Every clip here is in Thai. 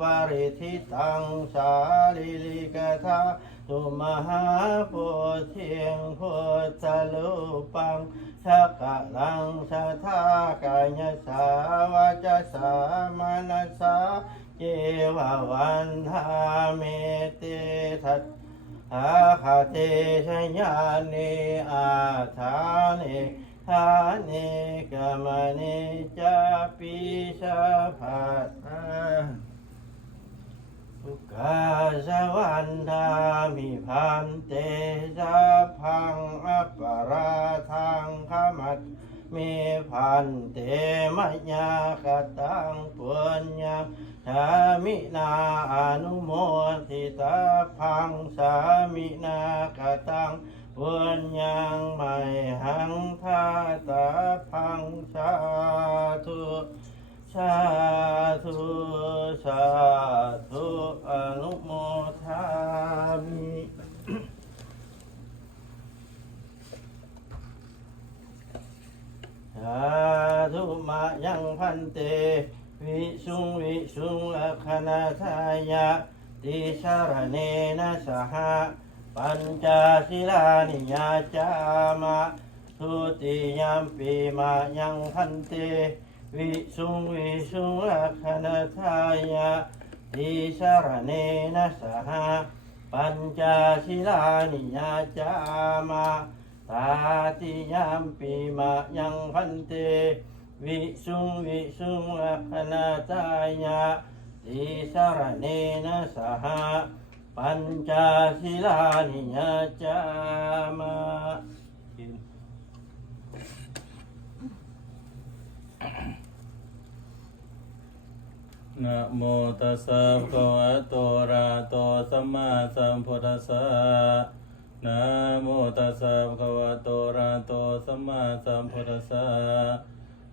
ปริทิตังสาลิลิกธาตุมหาปุถิงพุทธลูปังชักกะลังชะทากายสาวาจสามนสสาเจววันทาเมติทัตอาคาเตชญานิอาทานิทานิกามนิจาปิชาภัตตา สุกาสวันดามิพันเตสาพังอัปาราทังขมัดมีพันเตมะยากตังปุญญาสามินาอนุโมทิตาพังสามินากตังปุญญังม่หั พันเต วิสุงวิสุงลักขณาทายะ ติสารเนนะสหปัญจศิลานิยาจามะทุติยามปีมายังพันเต วิสุงวิสุงลักขณาทายะ ติสารเนนะสหปัญจศิลานิยาจามะตาติยามปีมายังพันเต วิสุงวิสุงลักขณาตายะติสารเนนะสหปัญจศิลานิยจามะนะโมตัสสะภะวะโตระโตสัมมาสัมพุทธัสสะนะโมตัสสะภะวะโตระโตสัมมาสัมพุทธัสสะ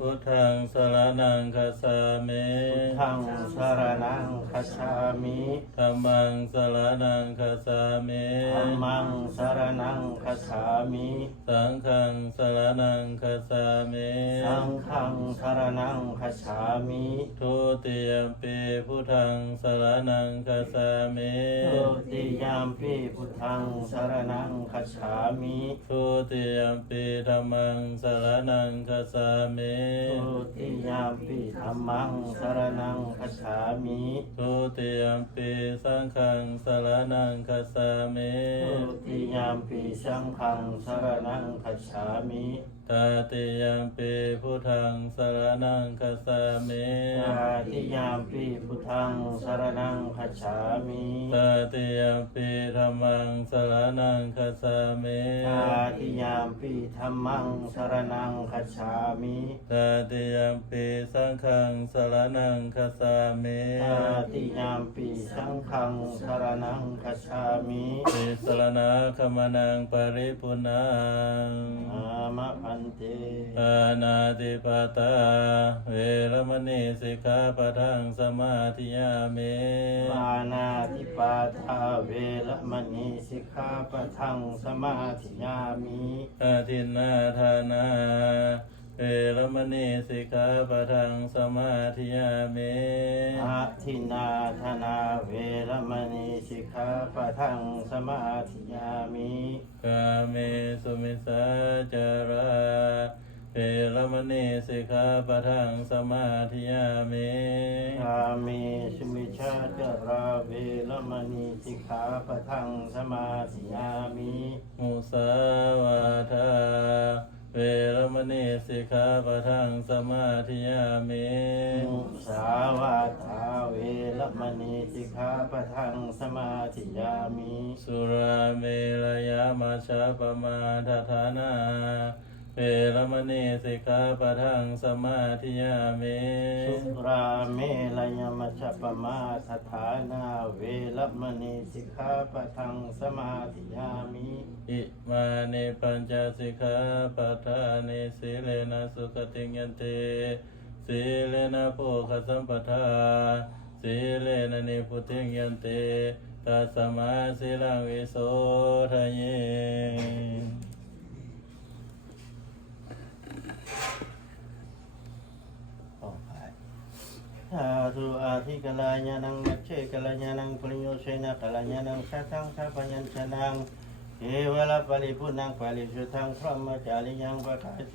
พุทธังสรณังคัสสามิพุทธังสรณังคัจฉามิธัมมังสรณังคัสสามิธัมมังสรณังคัจฉามิสังฆังสรณังคัสสามิสังฆังสรณังคัจฉามิทุติยมปีพุทธังสรณังคัสสามิทุติยามปิพุทธังสรณังคัจฉามิทุติยมปีธรรมังสรณังคัสสามิทุติยามปิธัมมังสรณังคัจฉามิทุติยมปีสังฆังสรณังคัสสามิทุติยามปิสังฆังสรณังคัจฉามิตติยมปีพุทธังสรณังคัสสามิตาติยามปิพุทธังสรณังคัจฉามิตติยมปีธรรมังสรณังคัสสามิตาติยามปิธัมมังสรณังคัจฉามิตติยมปีสังฆังสรณังคัสสามิตาติยามปิสังฆังสรณังคัจฉามิติ สรณะขมานังปริปุนังอามะพันเตปานาติปาตา เวรมณีสิกขาปะทังสมาธิยามิปานาติปาทาเวรมณีสิกขาปะทังสมาธิยามิอาทินนาทานาเวรมณีสิกขาปะทังสมาธิยามิอาทินนาธนาเวรมณีสิก ขาปะทังสมาธิยามิกาเมสุมิสาจาราเวรมณีสิกขาปะทังสมาธิยามิกามิสุมิชาจาราเวรมณีสิกขาปะทังสมาธิยามิ มุสาวาทา เวรมณีสิกขาปะทังสมาธิยามิมุสาวาทาเวรมณีสิกขาปะทังสมาธิยามิ สุราเมรยามาชาปมาทฐานา เวเวรมณีสิกขาปะทังสมาธิยามิสุราเมลยมัชฌปมาทฐานาเวรมณีสิกขาปะทังสมาธิยามิอิมานิปัญจสิกขาปะทานิสีเลนะสุขติงยันติสีเลนะโภคสัมปทาสีเลนะนิพุติงยันติตัสมาสีลังวิโสทะเย ต่อไปสาธุอาทิกัลยาณังมัชเชกัลยาณังปริโยเชนะกัลยาณังสัทังสัพพัญญชนังเอวะละปริพุนังปริสุทธังพระมจาริยังปะคาเช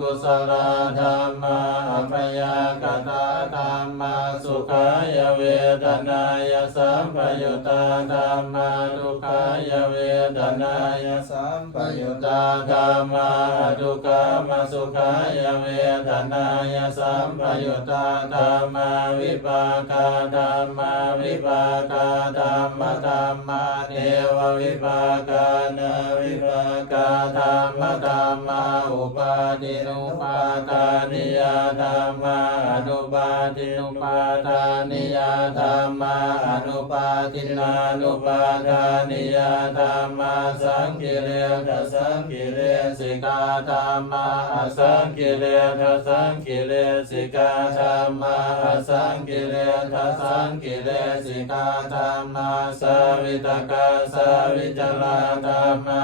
กุศลธรรมะอัยากตาธรรมะสุขายเวทนายสัมปยุตตาธรรมะทุกขายเวทนายสัมปยุตตาธรรมะทุกขมสุขายเวทนายสัมปยุตตาธรรมะวิปากาธรรมะวิปากาธรรมะธรรมะเทววิปากานาวิปากาธรรมะธรรมะอุปาทินุปาทานิยาธรรมะอนุปาทินุปาทานิยาธรรมะอนุปาทินานุปาทานิยาธรรมะสังกิเลสสังกิเลสิกาธรรมะอสังกิเลสสังกิเลสิกาธรรมะอสังกิเลสสังกิเลสิกาธรรมะสวิตกาสวิจลาธรรมา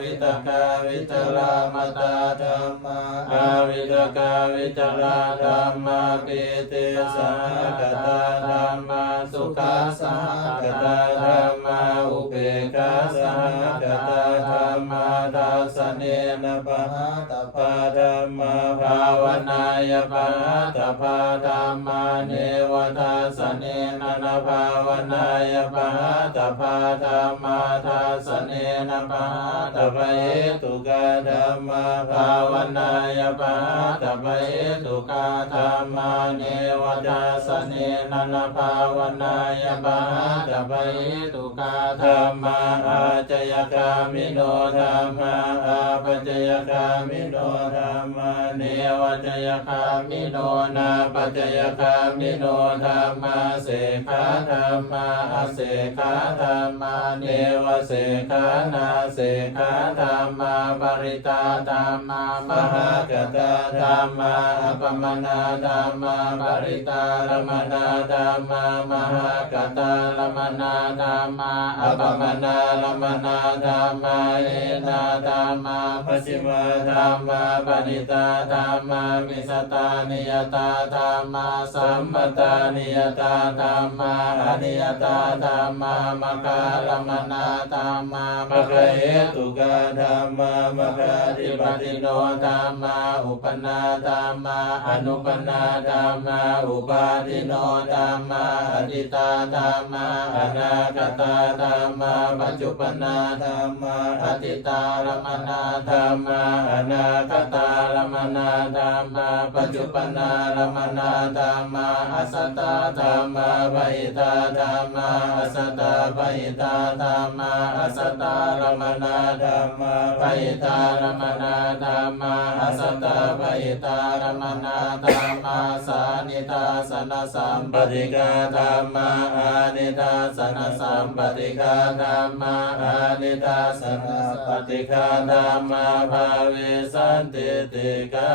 วิตกาวิจลามตาธรรมะอาวิตกาวิจลาธรรมะปิติสากตาธรรมะสุขาสากตาธรรมะ อุเบกาสากตาธรรมะทัสเนนะปะหาตปาธรรมะภาวนายปะหาตปาธรรมะเนวทัสเนนะนะภาวนายปะหาตปาธรรมะทัสเนนะปะหาตปะเหตุกาธรรมะภาวนายปะหาตปะเหตุกาธรรมะเนวทัสเนนะนะภาวนายปะหาตปะเหตุกาธรรมะอาจยกามิโนธรรมะอาปัจจยกามิโนธรรมะเนวัจยกามิโนนาปัจยกามิโนธรรมะเสขาธรรมะอาเสขาธรรมะเนวเสขานาเสขาธรรมะปริตาธรรมะมหากตาธรรมะอัปมนาธรรมะปริตารมนาธรรมะมหากตารมนาธรรมะอัปมนารมนาธรรมะเอนาธรรมะปัจฉิมธรรมะปณิตาธรรมะมิสตานิยตาธรรมะสัมปตานิยตาธรรมะอนิยตาธรรมะมการมนาธรรมะมะเหตุกาธรรมะมะคาธิปติโนธรรมะอุปนาธรรมะอนุปนาธรรมะอุปาทิโนธรรมะอติตาธรรมะอนาคตาธรรมะปัจจุปนาธรรมะอติตารมนาธรรมะอนาคตารมนาธรรมะปัจจุปนารมนาธรรมะอสัตตาธรรมะปิตาธรรมะอสัตตาปิตาธรรมะอสัตตารมนาธรรมะปิตารมนาธรรมะอสัตตาปิตารมนาธรรมะสานิตาสนสัมปติกาธรรมะอานิตาสนสัมปติกาธรรมะอานิตาสนสัมปติกาธรรมาภาเวสันติติกั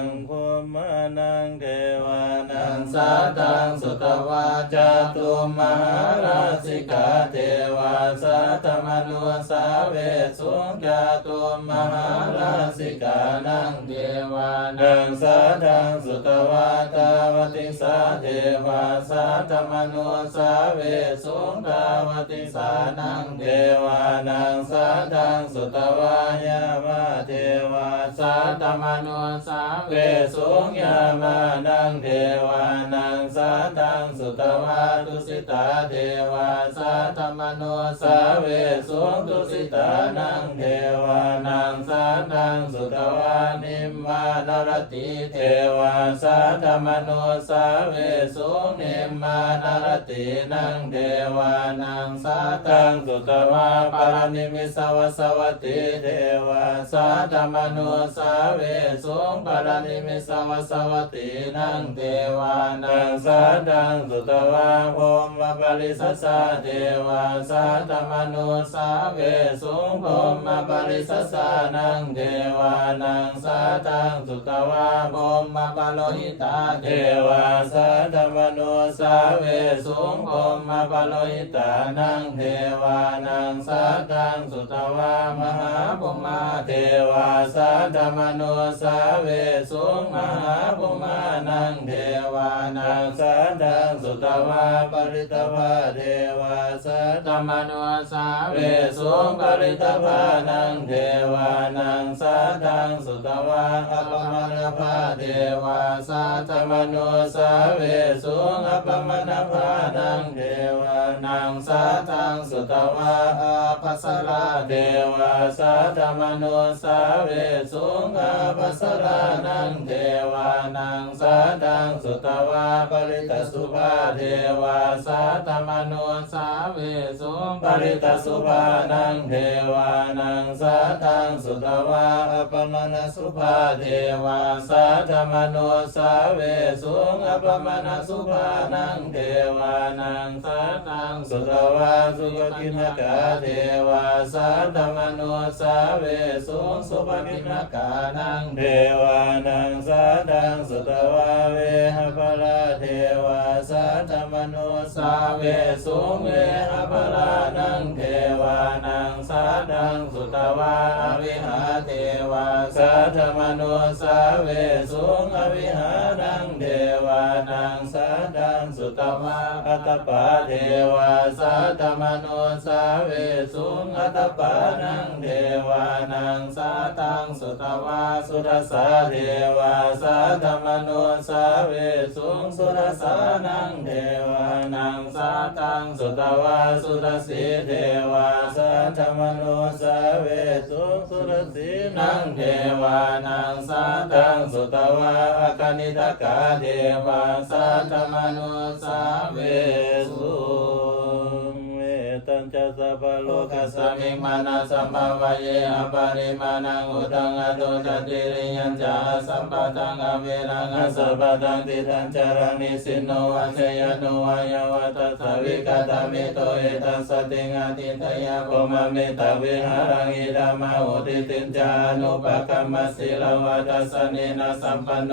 งพุมมานังเทวานังสัตตังสุตวาจาตุมหาราสิกาเทวาสัตมนุสาเวสุงจาตุมหาราสิกานังเทวานังสัตตังสุตวาตาวติสาเทวาสัตมนุสาเวสุงตาวติสานังเทวานังสัตตังสุตวายามาเทวาสัตมนุสาเวสุงยามานังเทวานังสัตตังสุตวาตุสิตาเทวาสัตมนุสาเวสุงตุสิตานังเทวานังสัตตังสุตวานิมมานรติเทวาสัตมนุสาเวสุงนิมมานรตินังเทวานังสัตตังสุตวาปารณิมิสวสวัติเทวาสัตมนุสาเวสุงปารณิมิสวสวัตินังเทวานังสัตตังสุตวาภมมปริสัสสะเทวาสัตมนุสาเวสุงภมมปริสัสสะนังเทวานังสัตตังสุตวาภมมปโลหิตาเทวาสัตมนุสาเวสุงภมมปโลหิตานังเทวานังสัตตังสุตวามหาภมมาเทวาสัตมโนสาเวสุงมหาภมมานังเทวานังสัตตังสุตวาปริตภาเทวาสัตมโนสาเวสุงปริตภานังเทวานังสัตตังสุตวาอัปมณภาเทวาสัตมโนสาเวสุงอัปมณภานังเทวานังสัตตังสุตวาอาภัสราเทวาสัตมนุสาเวสุงอาภัสรานังเทวานังสัตตังสุตวาปริตสุภาเทวาสัตมนุสาเวสุงปริตสุภานังเทวานังสัตตังสุตวาอัปมณสุภาเทวาสัตมนุสาเวสุงอัปมณสุภานังเทวานังสัตตังสุตวาสุภกินกาเทวาสัตมนุสาเวสุงสุภกินกานังเทวานังสัตตังสุตวาเวหภลาเทวาสัตมนุสาเวสุงเวหภลานังเทวานังสัตตังสุตวาอวิหาเทวาสัตมนุสาเวสุงอวิหานังเทวานังสัตตังสุตวาอัตตปาเทวาสัตมโนสาเวสุงอัตปานังเทวานังสัตตังสุตวาสุรสาเทวาสัตมโนสาเวสุงสุรสานังเทวานังสัตตังสุตวาสุรสีเทวาสัตมโนสาเวสุงสุรสีนังเทวานังสัตตังสุตวาอากนิทกาเทวาสัตมโนสาเวสุง จะสัพโลกัสสมิมานาสัมภวะเยอปาริมาณังอุดังอโตจติริยัญจาสัมปะตังอเวรังอสัพพะตังติทัญจารังนิสินโนวัชยโนวายวัตสวิกตมิโตเอตัสสติงอติตยาภมเมตาวิหารังอิดามาอุติติจานุปกรรมสิลวัตสเนนะสัมปันโน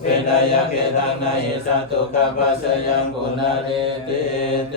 เวนายะเกตังนาหิจตุกัปปัสยังปุนาเรติเต